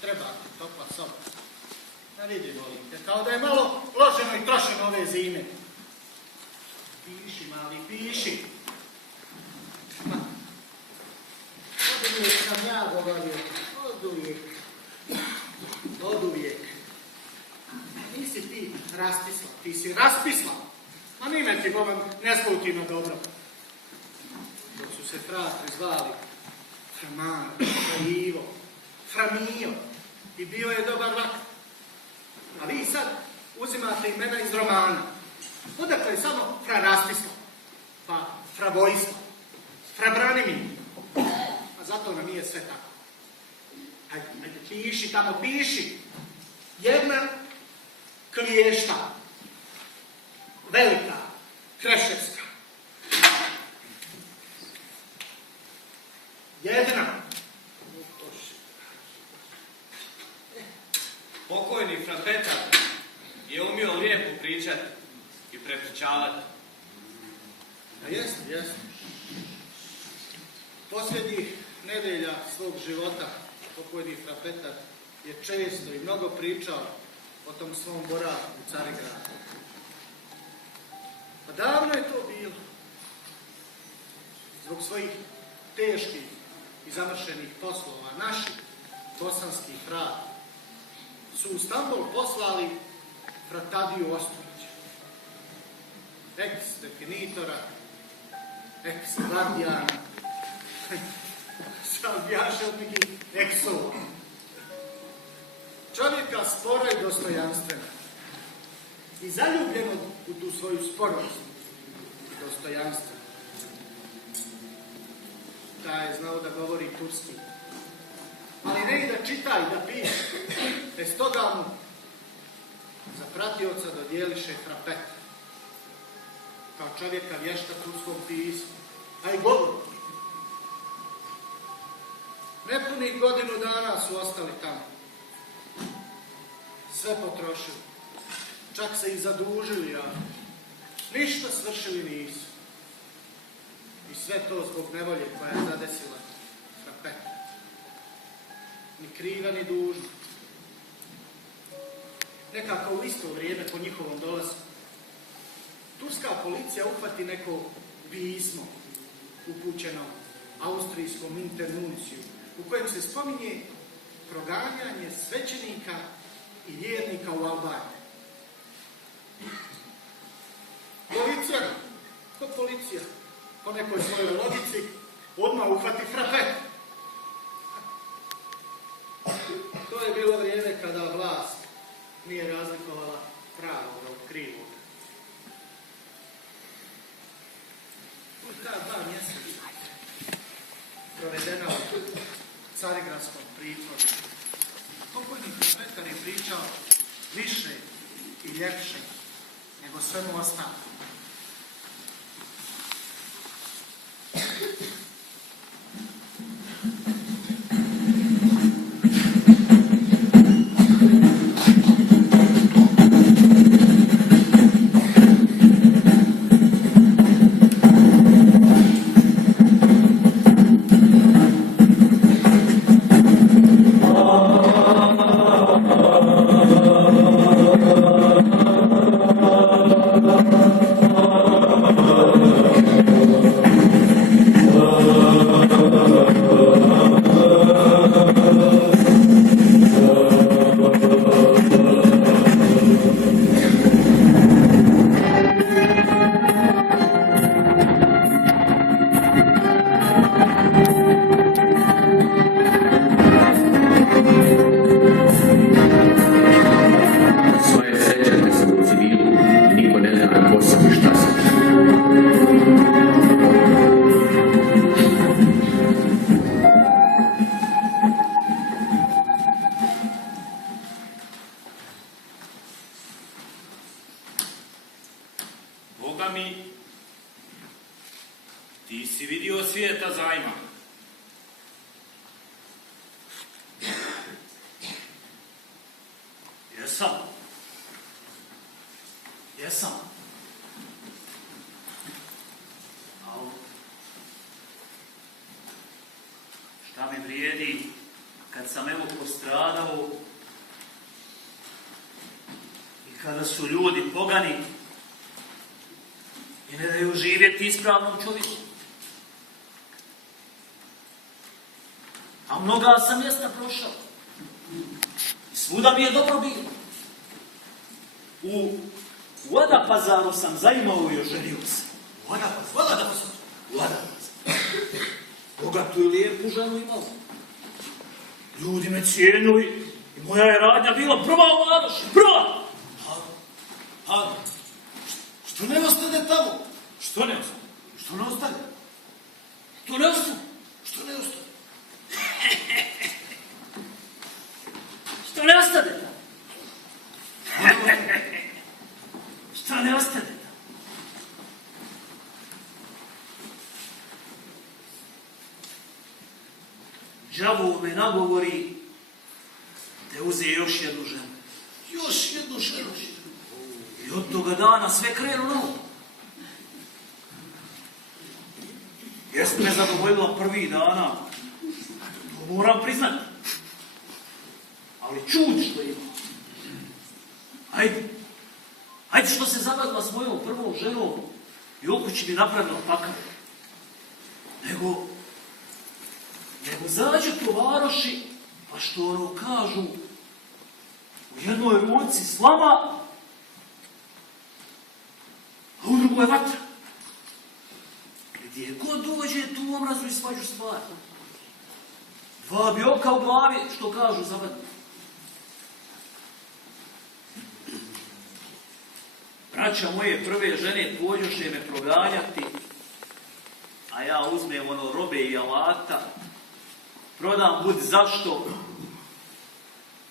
treba ti topla soba. Da vidi, volim te, kao da je malo loženo i trošeno ove zime. Piši, mali, piši. Od uvijek sam ja govorio, od uvijek. Nisi ti raspisla, ti si raspisla. A nime ti, Boga, ne sluti na dobro. Dok su se fratri zvali Framar, Ivo, Framio i bio je dobar vak. A vi sad uzimate imena iz romana. Odakle je samo Fra Rastisla, pa Fra Vojsla, Fra Branimir. A zato nam nije sve tako. Ajde, piši tamo, piši. Jedna Kliješta, Velika, Kreševska. Jedna. Pokojni fra Petar je umio lijepo pričati i prepričavati. A jesam. Posljednjih nedelja svog života pokojni fra Petar je često i mnogo pričao o tom svom boravku u Carigradu. Pa davno je to bilo. Zbog svojih teških i zamršenih poslova naših bosanskih frata su u Stambol poslali fratadiju Osturića, ex-definitora, ex-gvardijana, salbijaševnih eksova. Čovjeka spora i dostojanstvena i zaljubljenog u tu svoju sporost i dostojanstvo. Taj je znao da govori turski, ali ne i da čita i da piše. Bez toga mu za pratioca dodijeliše fra Petar, kao čovjeka vješta turskom pismu, a i govoru. Nepunih godinu dana su ostali tamo. Sve potrošili. Čak se i zadužili, a ništa svršili nisu. I sve to zbog nevolje koja je zadesila fra Petra. Ni kriva, ni dužna. Nekako u isto vrijeme po njihovom dolazu turska policija uhvati neko pismo upućeno austrijskom internunciju u kojem se spominje proganjanje svećenika i vjernika u Albaniji. Policija, po nekoj svojoj logici, odmah uhvati fra Petra. To je bilo vrijeme kada vlast nije razlikovala pravog od krivog. U ta 2 mjeseca provedena u Carigradskom pritvoru. Pokojni fra Petar je pričao više i ljepše nego svemu ostalo. Ti si vidio svijeta zajma. Jesam. Šta mi vrijedi kad sam evo postradao i kada su ljudi pogani i ne daju živjeti ispravnom čovjeku. A mnoga sam mjesta prošao. I svuda mi je dobro bilo. U Adapazaru sam zaimao i oženio se. U Adapazaru? U Adapazaru. Bogatu i lijepu ženu imao. Ljudi me cijenili i moja je radnja bila prva u Varoši. Prva! A što ne ostane tamo? Što ne ostane? Što ne ostane? Što ne ostane? Što ne ostane? Što ne ostane tamo? Što ne ostane tamo? Đavo me nagovori te uze još jednu ženu. Još jednu ženu. I od toga dana sve krenu novo. Jest me zadovoljila prvih dana. To moram priznati. Ali čud što ima. Ajde što se zabavila s mojom prvom ženom i u kući mi napravila pakav. Nego zađu po Varoši, pa što ono kažu, u jednoj ruci slama, a u drugoj vatra. Gdje god dođe, tu omrazu i svađu stvar. Dva bi oka u glavi, što kažu, zabavljaju. Braća moje prve žene pođoše me proganjati, a ja uzmem ono robe i alata, prodam bud zašto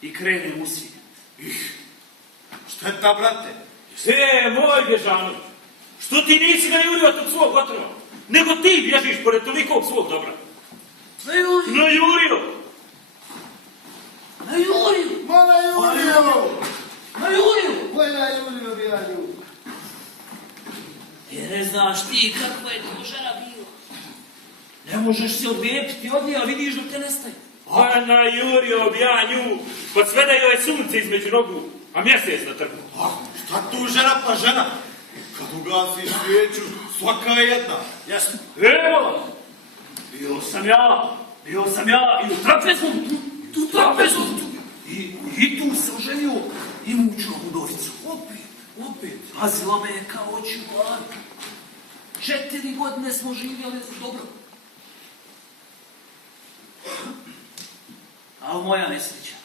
i krenem u svijet. Šteta, brate. Moj Bježanović, što ti nisi najurio tog svog otrova, nego ti bježiš pored tolikog svog dobra. Najurio! Ma najurio! Najurio! Ma najurio, Biranju. Jer ne znaš ti kakva je to žena bila. Ne možeš se odlijepiti od nje, a vidiš dok te nestaje. Pa najurio bi ja nju, pa sve da joj je sunce između nogu, a mjesec na trgu. Šta tu žena pa žena? Kad ugasiš svijeću, svaka je jedna. Jasno. Evo! Bio sam ja i u trapezu. I tu se oženio i mučio udovicu. Opet. Razila me je kao oči u glavi. 4 godine smo živjeli dobro. Ali moja nesreća.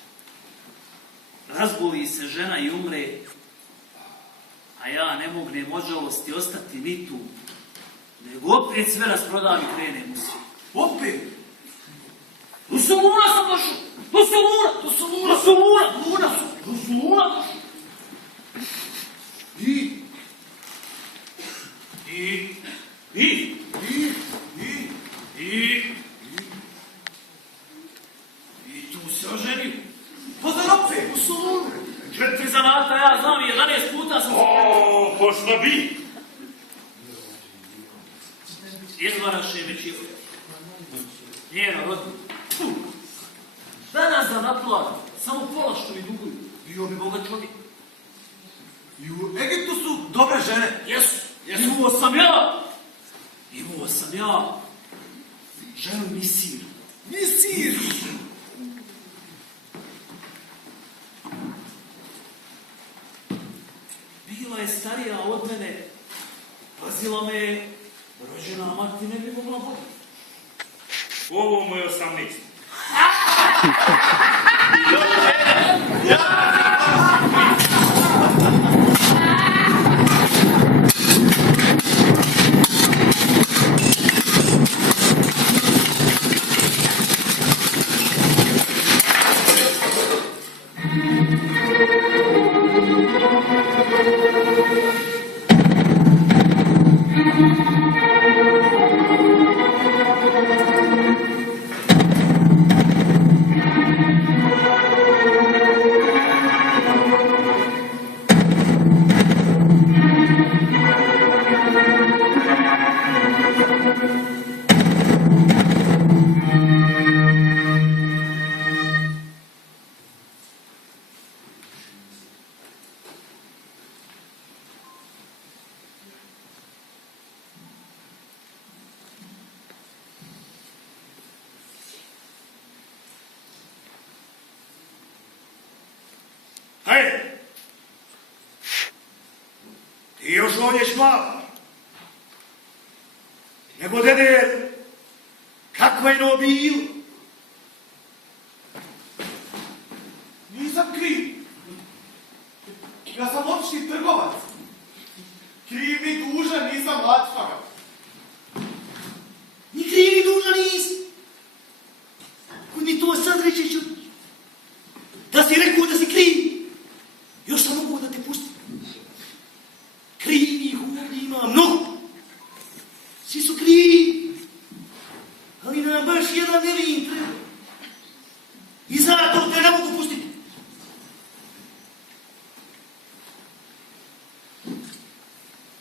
Razboli se žena i umre, a ja ne mognem od žalosti ostati ni tu, nego opet sve rasprodam i krenem u svijet. Opet! Do Soluna sam došao! Do Soluna došao! I tu se oženio. Pa zar opet u Solunu? 4 zanata ja znam i 11 puta sam se oženio. Pošto bi! Izvaraše me čivlja. Njena rodina. Danas da naplatim, samo pola što mi duguju. Bio bi bogat čovjek. I u Egiptu su dobre žene. Jesu. Imao sam ja ženu Misir. Misir! Bila je starija od mene. Pazila me je. Rođena mati ne bi mogla boliti. Ovo mu je 18. Ajde! Ti još ovdje šmala. Nego dede, kakva je no bilo? Nisam kriv. Ja sam obični trgovac. Kriv i dužan nisam Latvaga. Ni kriv ni dužan nisi. Kud mi to sad reći ću? Da si rekao da si kriv. Još sam mogu da te pustim. Krivih ovdje ima mnogo. Svi su krivi. Ali nam baš jedan nevin treba. I zato te ne mogu pustiti.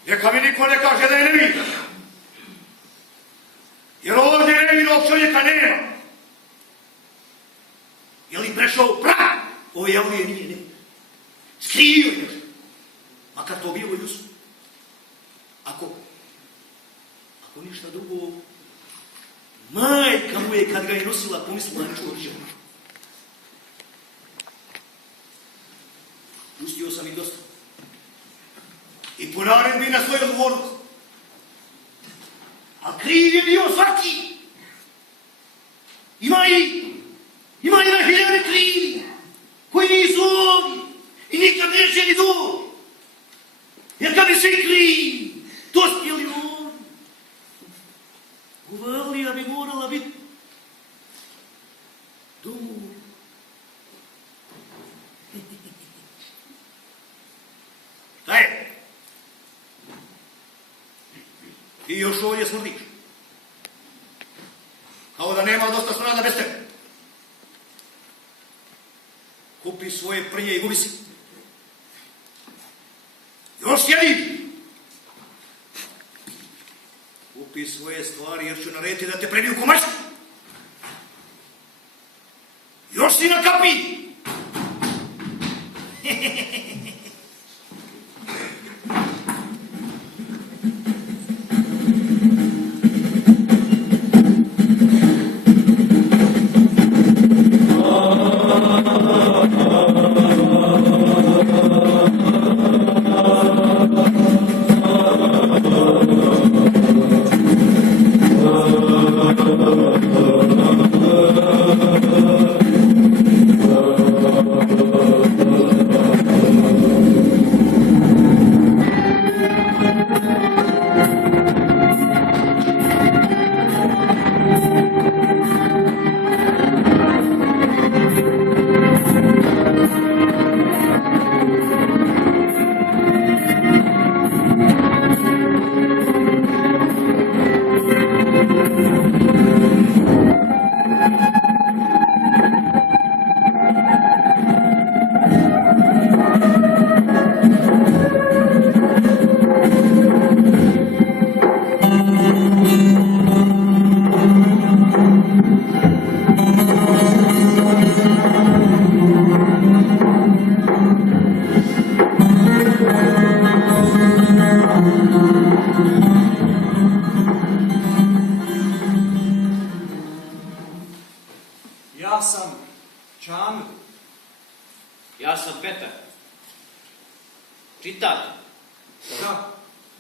Neka mi niko ne kaže da je nevin. Jer ovdje nevinog čovjeka nema. Je li prešao prag? Ovo javlije nije nevin. Skrivio je nešto. Makar to bilo i usu. Ako ništa drugo, majka mu je kad ga je nosila pomislila na Čorđa. Pustio sam ih dosta. I po naredbi na svoju odgovornost. A kriv je bio svaki. Ima i na hiljade krivi, koji nisu ovdje i nikad neće ni doći. Jer kad bi se krivi, dospjeli ovdje. Uvalija bi morala biti domu. Daj! Ti još ovdje smrdiš. Kao da nema dosta smrada bez tebe. Kupi svoje prnje i gubi se. Još sjedi! Kupi svoje stvari jer ću narediti da te prebiju ko mačku. Još si na kapi! Ja sam Čamil. Ja sam Petar. Čitate?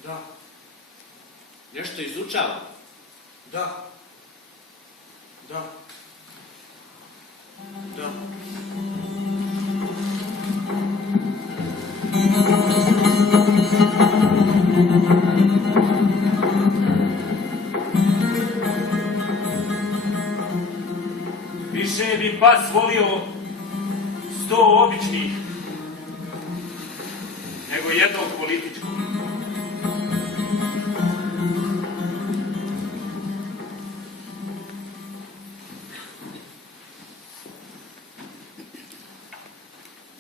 Da. Nešto izučavam? Da. Više bi pas volio 100 običnih nego jednog političkog.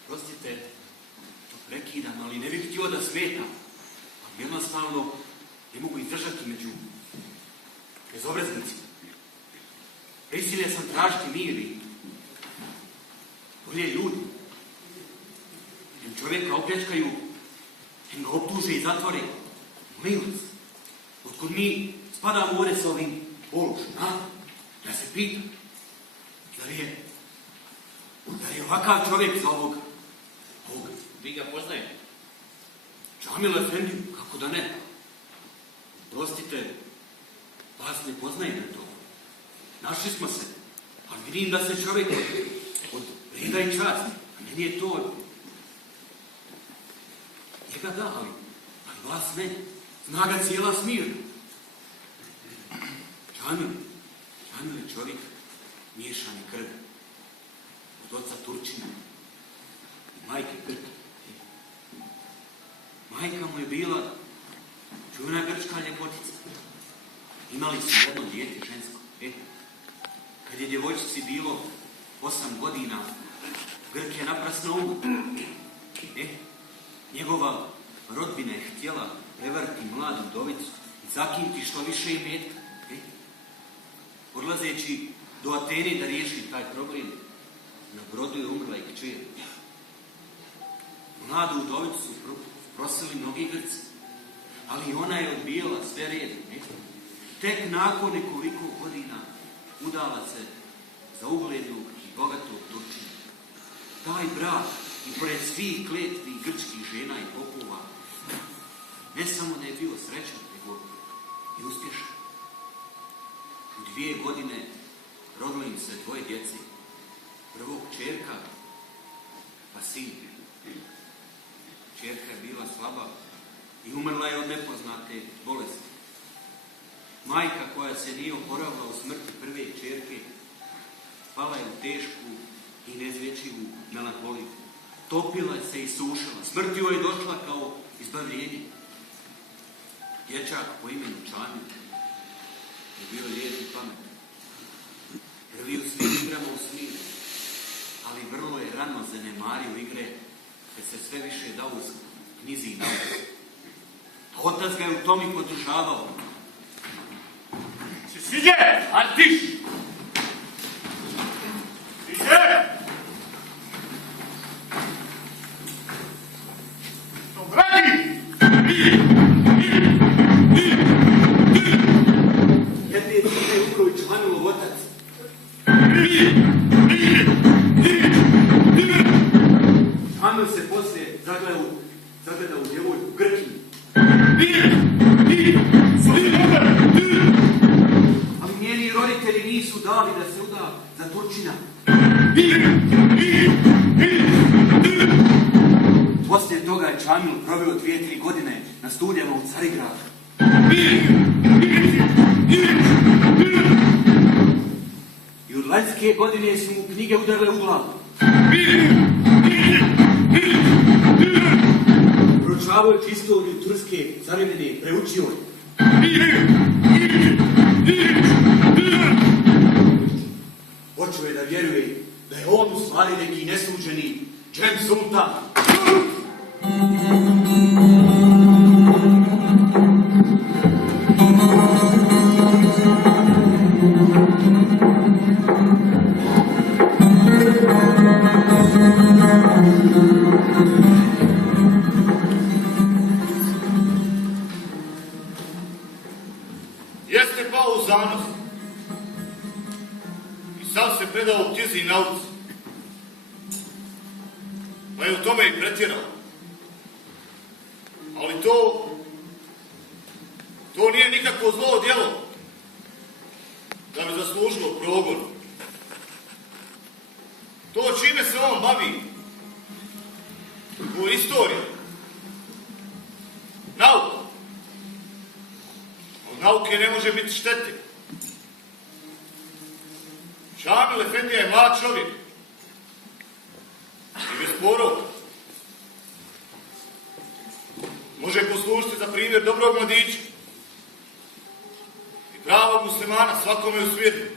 Prostite, to prekidam, ali ne bih htio da smetam. Ali jednostavno ne mogu izdržati među bezobraznicima. Prisiljen sam tražiti mir i bolje ljudi. Jem čovjeka opljačkaju, jem ga optuže i zatvore. Milac, otkud mi spadamo ovdje sa ovim Ološom, a? Ja se pitam, zar je ovakav čovjek za ovog Vi ga poznajete? Džamil Efendi, kako da ne? Prostite, vas ne poznajem na to. Našli smo se, ali vidim da se čovjek od reda i časti. A meni je to... Njega da, ali vas ne. Zna ga cijela Smirna. Džamil je čovjek miješane krvi. Od oca Turčina i majke Grke. Majka mu je bila čuvena grčka ljepotica. Imali su jedno dijete žensko. Kad je djevojčici bilo 8 godina, Grk je naprasno umro. Njegova rodbina je htjela prevariti mladu udovicu i zakinuti što više imetka. Odlazeći do Atene da riješi taj problem, na brodu je umrla i kćer. Mladu udovicu su prosili mnogi Grci, ali ona je odbijala sve rede. Tek nakon nekoliko godina udala se za uglednog i bogatog Turčina. Taj brak, i pored svih kletvi grčkih žena i popova, ne samo da je bio srećan, nego i uspješan. U 2 godine rodilo im se 2 djece. Prvo kćerka, pa sin. Kćerka je bila slaba i umrla je od nepoznate bolesti. Majka koja se nije oporavila u smrti prve kćerke, pala je u tešku i neizlječivu melanholiju. Topila se i sušila. Smrt joj je došla kao izbavljenje. Dječak po imenu Džamil je bio lijep i pametan. Prvi u svim igrama u Smiru, ali vrlo je rano zanemario igre, jer se sve više dao u knjizi i nauci. A otac ga je u tom i podržavao. Siđe, Antiš! Siđe! Dobrani! Jedne je cime Uković Džamilov otac. Džamil se poslije zagledao u djevojku Grkinju. Ali njeni roditelji nisu dali da se uda za Turčina. Poslije toga je Džamil proveo 2-3 godine na studijama u Carigradu. I od lanjske godine su mu knjige udarile u glavu. Proučavao je istoriju turske carevine, preučio je. Počeo je da vjeruje da je on u stvari neki nesluđeni Džem Sultan. Jeste pao u zanos i sam se predao knjizi i nauci, pa je u tome i pretjerao. Ali to nije nikakvo zlo djelo da bi zaslužilo progon. To čime se on bavi, to je istorija, nauka. Od nauke ne može biti štete. Džamil Efendija je mlad čovjek i bez porova. Može poslužiti za primjer dobrog mladića i pravog muslimana svakome u svijetu.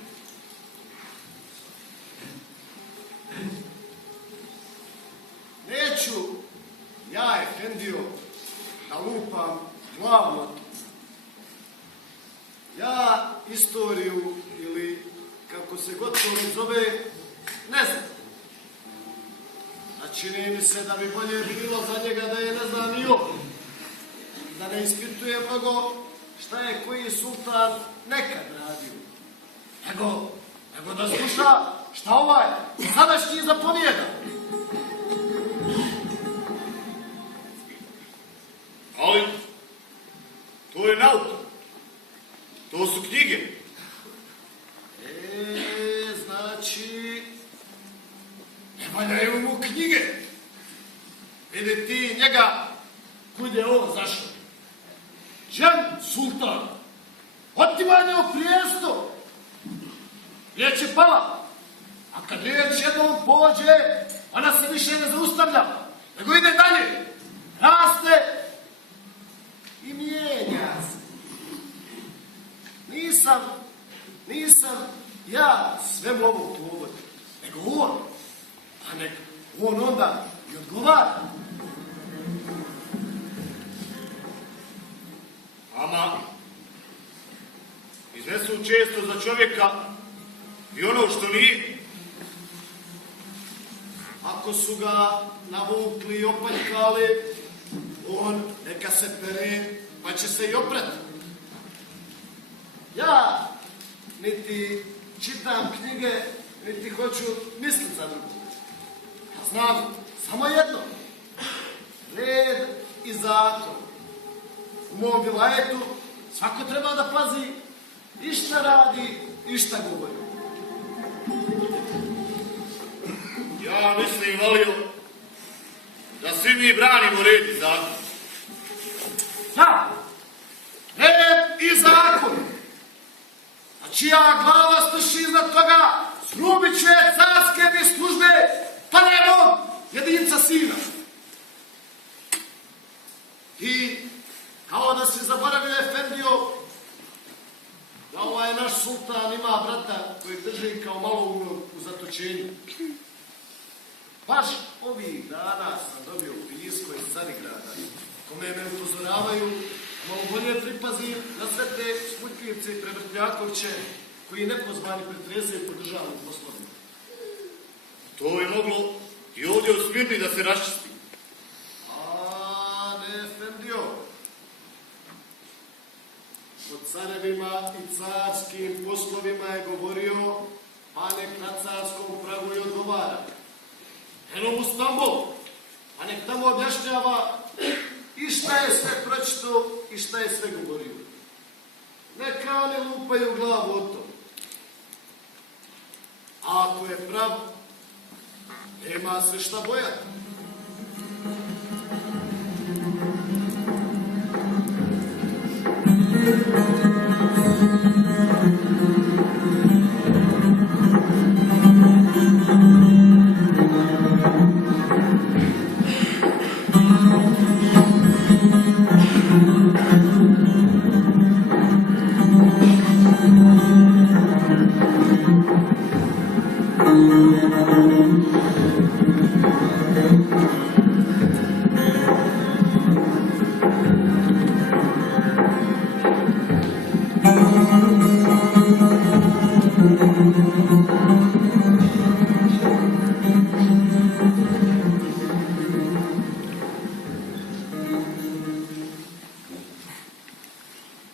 Neću ja, Efendio, da lupam glavu o to. Ja istoriju, ili kako se god to zove, ne znam. A čini mi se da bi bolje bilo za njega da je ne zna ni on. Da ne ispituje mnogo šta je koji sultan nekad radio. Nego da sluša šta ovaj sadašnji zapovijeda. valjaju mu knjige. Vidi ti njega, kud je on zašao. Džem sultan, otimanje u prijesto. Riječ je pala, a kad riječ jednom pođe, ona se više ne zaustavlja, nego ide dalje, raste i mijenja se. Nisam ja svemu ovom povodu, nego on, a nek on onda i odgovara. Ama, iznesu često za čovjeka i ono što nije. Ako su ga navukli i opaljkali, on neka se pere, pa će se i oprati. Ja niti čitam knjige, niti hoću misliti za drugo. Ja znam samo jedno. Red i zakon. U mom vilajetu svako treba da pazi i šta radi i šta govori. Ja mislim, Valio, da svi mi branimo red i zakon. Da, red i zakon. A čija glava strši iznad toga, srubit će carske mi službe, pa nemam jedinca sina. I kao da si zaboravio, Efendio, da ovaj naš sultan ima brata koji drži kao maloumnog u zatočenju. Baš ovih dana sam dobio pismo iz Carigrada, kome me upozoravaju, malo bolje pripazim na sve te Smutljivce i Prevrtljakovće koji nepozvani pretreze po državnom poslovima. To je moglo i ovdje u Smirni da se raščisti. A ne, Efendio. O carevima i carskim poslovima je govorio, pa nek na carskom pragu i odgovara. Eno mu Stambol, a nek tamo objašnjava i šta je sve pročito i šta je sve govorio. Neka oni lupaju glavu o to. A ako je prav, nema se šta bojati.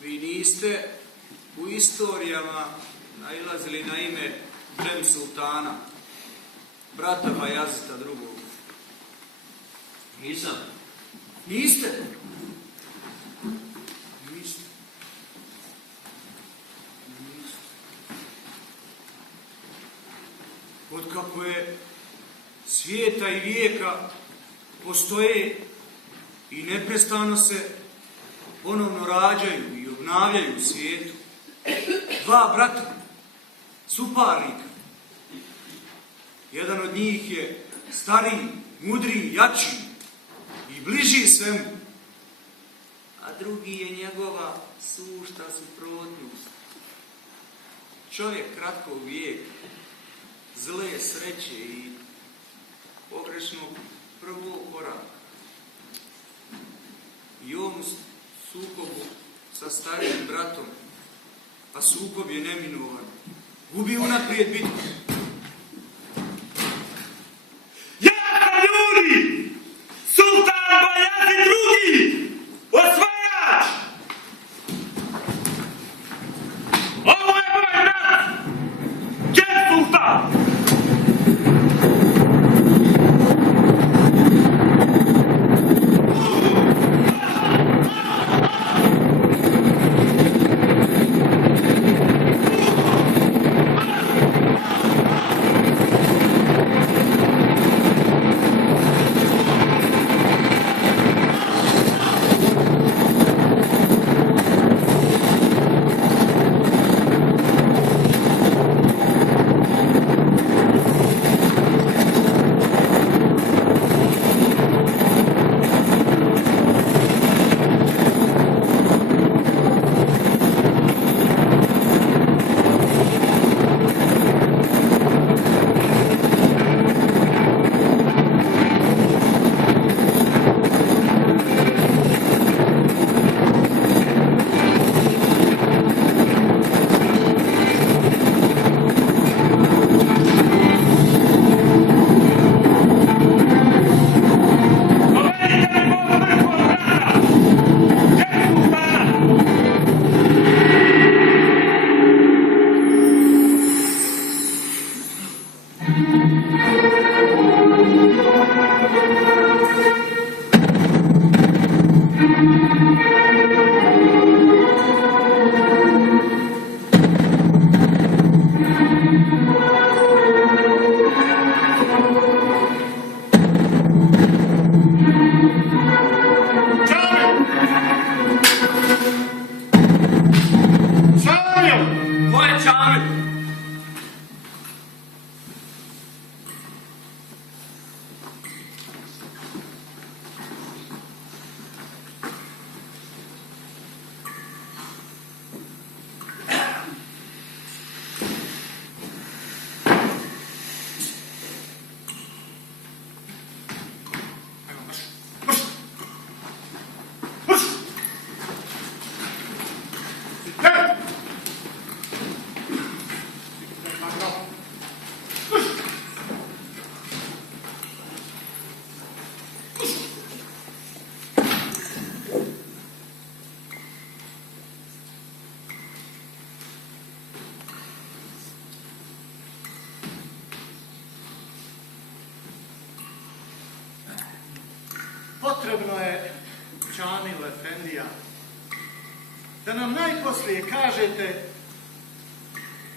Vi niste u istorijama nailazili na ime Džem sultana, brata Bajazita drugog. Nisam. Niste? Niste. Od kako je svijeta i vijeka postoje i neprestano se ponovno rađaju i obnavljaju u svijetu. Dva brata, suparnika. Jedan od njih je stariji, mudriji, jači i bliži svemu. A drugi je njegova sušta suprotnost. Čovjek kratkog vijeka, zle sreće i pogrešnog prvog koraka. I on u sukobu sa starijim bratom, a sukob je neminovan, gubi unaprijed bitku. Ja, ljudi! Sultan Bajazid drugi! Osvajač! Ovo je moj brat! Džem sultan! Ko je Čamil? Potrebno je, Čamil Efendija, da nam najposlije kažete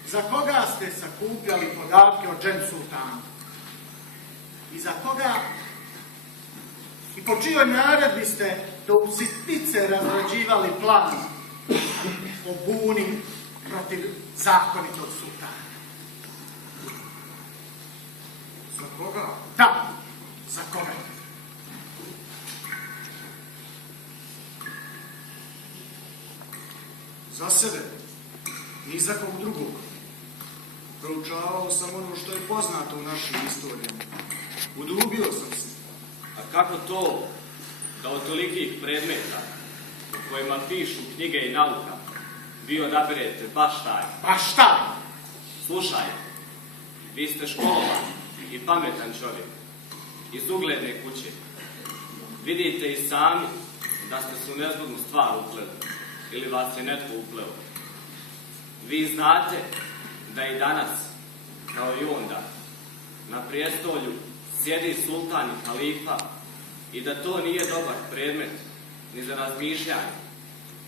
za koga ste sakupljali podatke o Džem Sultanu i za koga i po čijoj naredbi ste do u sitnice razrađivali plan o buni protiv zakonitog sultana. Za koga? Da, za koga? Za sebe. Ni za kog drugog. Proučavao sam ono što je poznato u našim istorijama. Udubio sam se. A kako to da od tolikih predmeta u kojima pišu knjige i nauka vi odaberete baš taj? Pa šta? Slušaj, vi ste školovan i pametan čovjek iz ugledne kuće. Vidite i sami da ste se u nezgodnu stvar upleli ili vas je netko upleo. Vi znate da i danas, kao i onda, na prijestolju sjedi sultan i halifa i da to nije dobar predmet ni za razmišljanje,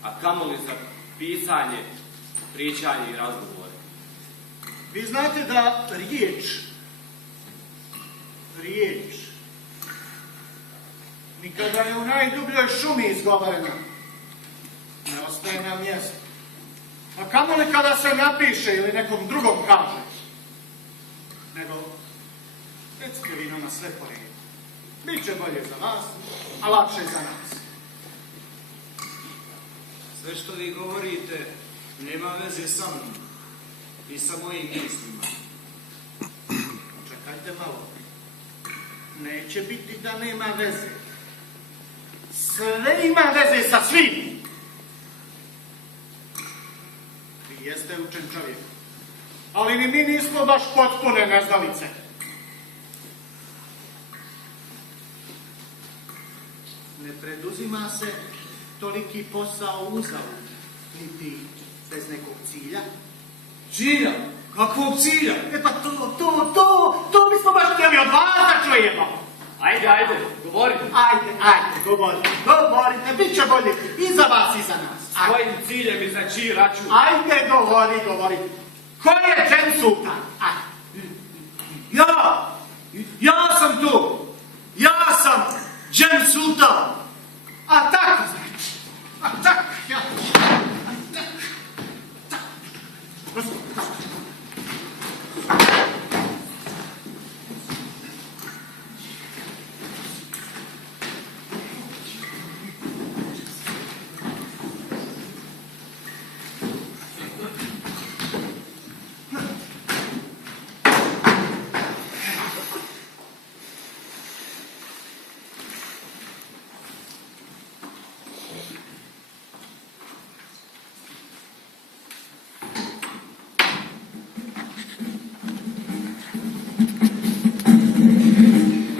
a kamoli za pisanje, pričanje i razgovore. Vi znate da riječ, nikada je u najdubljoj šumi izgovorena, ne ostaje na mjestu. A kamoli kada se napiše ili nekom drugom kaže, nego recite vi nama sve po redu. Biće bolje za vas, a lakše za nas. Sve što vi govorite nema veze sa mnom i sa mojim mislima. Čekajte malo. Neće biti da nema veze. Sve ima veze sa svim. Vi jeste učen čovjek. Ali ni mi nismo baš potpune neznalice. Ne preduzima se toliki posao uzalud, niti bez nekog cilja. Cilja? Kakvog cilja? E pa to bismo baš htjeli od vas da čujemo. Ajde, govori. Ajde, govorite, bit će bolje i za vas i za nas. S kojim ciljem i za čiji račun? Ajde, govori. Ko je Džem Sultan? Ja sam tu. Ja sam Džem Sultan. A tako znači. A tako, ja.